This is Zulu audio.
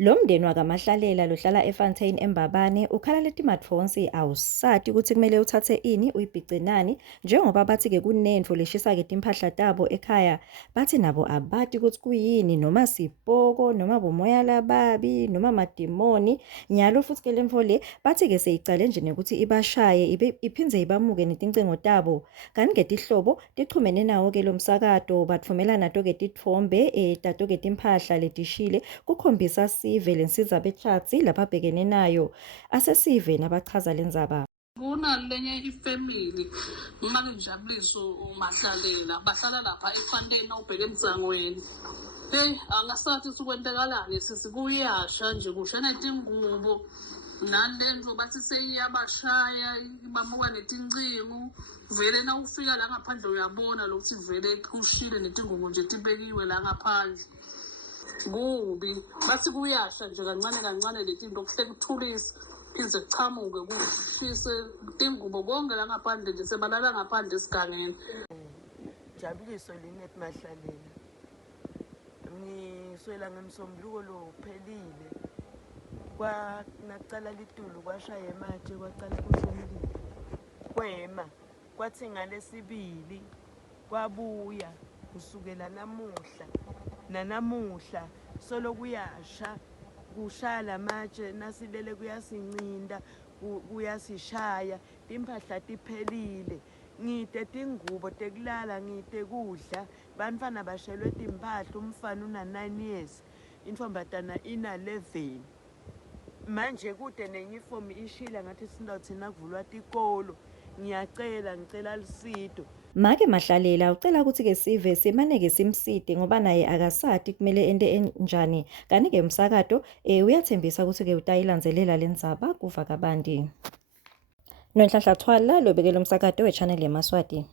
Lo mndeni wakwaMahlalela lohlala eFontaine eMbabane ukhala le-smartphones awusati ukuthi kumele uthathe ini uyibhice nani njengoba bathi-ke kunendvo leshisa-ke timphahla tabo ekhaya bathi nabo abati ukuthi kuyini noma sipoko noma bomoya lababi noma madimoni nyalo futhi-ke le mvo le bathi-ke seyicale nje nekuthi ibashaye iphindze ibamuke netincingo tabo kanti ngetihlobo tichumene nawo-ke lo msakato batfumela nato-ke titfombe tato-ke timphahla letishile kukhombisa sive lensiza bethatsi lababhekene nayo asesive nabachaza lendzaba. Kunalenye ifamily ngingakujabulisa uMahlalela bahlala lapha eFontaine ubheke emzangweni. Angasathi ukwentekalani sisi kuyasha nje kushana tingubo nalento bathi seyiyabashaya bamuka netincingo vele na ufika la ngaphandle uyabona lokuthi vele kushile netingubo nje tibekiwe la ngaphandle. Kubi bathi kuyasha nje kancane kancane letinto kuhlekuthulisa ize kuchamuke kushise tingubo konke la ngaphandle nje sebalala ngaphandle esigangeni. Jabuliso Linet Mahlalela ngiswela ngemsombuluko lo uphelile nacala litulu kwashaya ematshe kwacala kusomlilo kwema kwathi ngalesibili kwabuya kusukela nanamuhla solo kuyasha kushaya lamatshe nasilele kuyasincinda kuyasishaya timphahla tiphelile ngite tingubo tekulala ngite kudla bantfwana bashelwe timphahla umfana una-9 years intfombatana ina-11 manje kude nenyifom ishila ngathi thina kuvulwa tikolo ngicela lusido. Make Mahlalela ucela ukuthi-ke sive simane-ke simside ngoba naye akasati kumele ente enjani kanti-ke umsakato uyathembisa ukuthi-ke utayilandzelela lendzaba kuva kabandi. Nonhlanhla Thwala lobekela umsakato we-Channel yeMaswati.